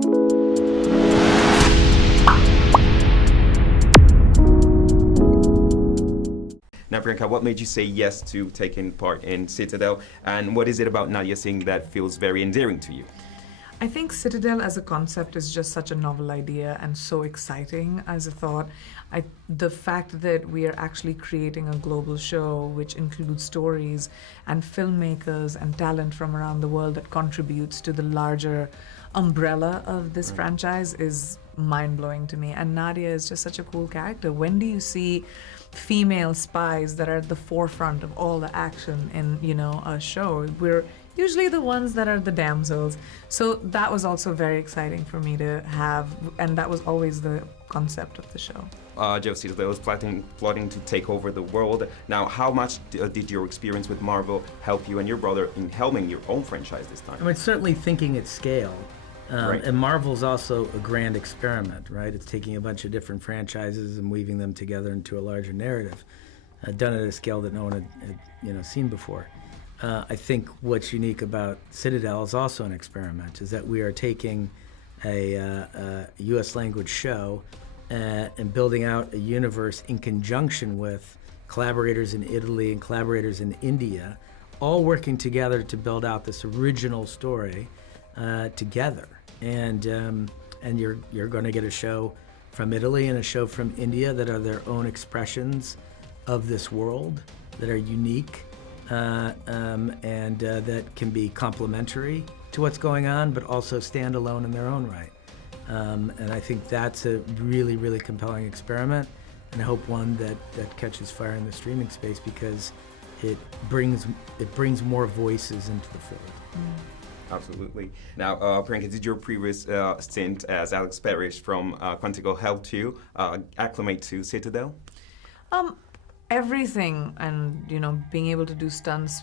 Now, Priyanka, what made you say yes to taking part in Citadel, and what is it about Nadia Singh that feels very endearing to you? I think Citadel as a concept is just such a novel idea and so exciting as a thought. The fact that we are actually creating a global show which includes stories and filmmakers and talent from around the world that contributes to the larger umbrella of this franchise is mind-blowing to me. And Nadia is just such a cool character. When do you see female spies that are at the forefront of all the action in, a show? We're usually the ones that are the damsels. So that was also very exciting for me to have, and that was always the concept of the show. Citadel was plotting to take over the world. Now, how much did your experience with Marvel help you and your brother in helming your own franchise this time? I mean, certainly thinking at scale. Right. And Marvel's also a grand experiment, right? It's taking a bunch of different franchises and weaving them together into a larger narrative, done at a scale that no one had seen before. I think what's unique about Citadel is also an experiment, is that we are taking a U.S. language show and building out a universe in conjunction with collaborators in Italy and collaborators in India, all working together to build out this original story together. And you're going to get a show from Italy and a show from India that are their own expressions of this world, that are unique, and that can be complementary to what's going on, but also stand alone in their own right. And I think that's a really, really compelling experiment, and I hope one that catches fire in the streaming space, because it brings more voices into the fold. Absolutely. Now, Priyanka, did your previous stint as Alex Parrish from Quantico help you acclimate to Citadel? Everything, and being able to do stunts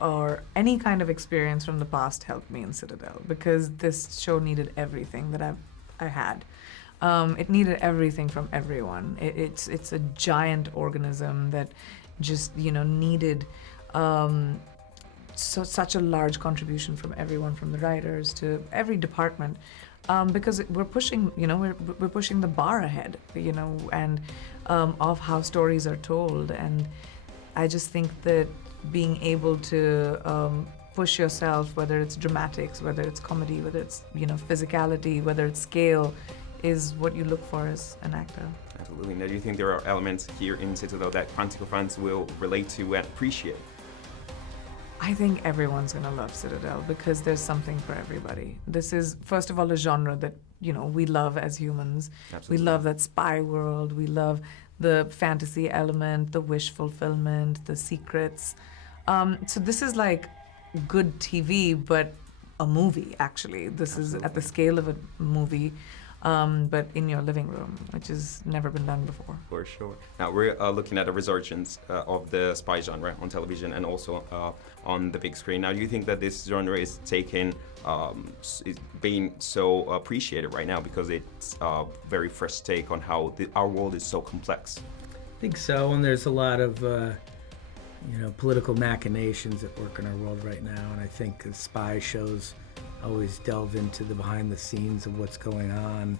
or any kind of experience from the past helped me in Citadel, because this show needed everything that I had. It needed everything from everyone. It's a giant organism that just needed such a large contribution from everyone, from the writers to every department, because we're pushing we're pushing the bar ahead, and of how stories are told. And I just think that being able to push yourself, whether it's dramatics, whether it's comedy, whether it's physicality, whether it's scale, is what you look for as an actor. Absolutely. Now, do you think there are elements here in Citadel that Quantico fans will relate to and appreciate? I think everyone's gonna love Citadel, because there's something for everybody. This is, first of all, a genre that we love as humans. Absolutely. We love that spy world. We love the fantasy element, the wish fulfillment, the secrets. So this is like good TV, but a movie, actually. This Absolutely. is at the scale of a movie, but in your living room, which has never been done before. For sure. Now, we're looking at a resurgence of the spy genre on television and also on the big screen. Now, do you think that this genre is is being so appreciated right now because it's a very fresh take on how our world is so complex? I think so, and there's a lot of political machinations at work in our world right now, and I think the spy shows always delve into the behind the scenes of what's going on,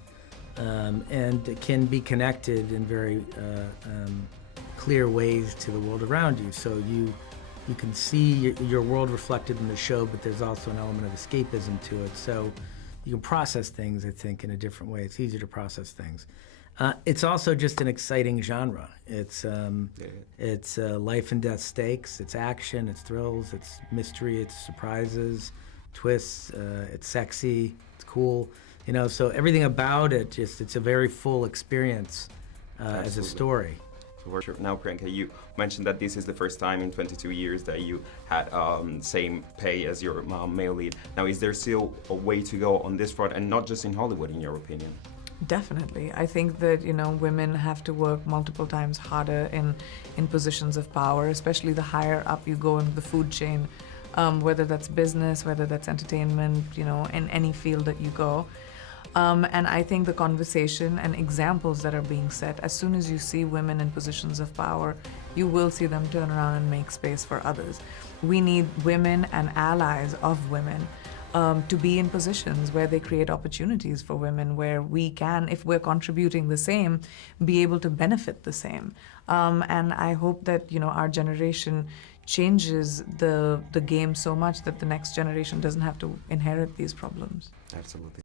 and it can be connected in very clear ways to the world around you. So you can see your world reflected in the show, but there's also an element of escapism to it. So you can process things, I think, in a different way. It's easier to process things. It's also just an exciting genre. It's life and death stakes. It's action. It's thrills. It's mystery. It's surprises, twists. It's sexy. It's cool. So everything about it, it's a very full experience as a story. For sure. Now, Priyanka, you mentioned that this is the first time in 22 years that you had same pay as your male lead. Now, is there still a way to go on this front, and not just in Hollywood, in your opinion? Definitely. I think that, women have to work multiple times harder in positions of power, especially the higher up you go in the food chain, whether that's business, whether that's entertainment, in any field that you go. And I think the conversation and examples that are being set, as soon as you see women in positions of power, you will see them turn around and make space for others. We need women and allies of women to be in positions where they create opportunities for women, where we can, if we're contributing the same, be able to benefit the same. And I hope that, our generation changes the game so much that the next generation doesn't have to inherit these problems. Absolutely.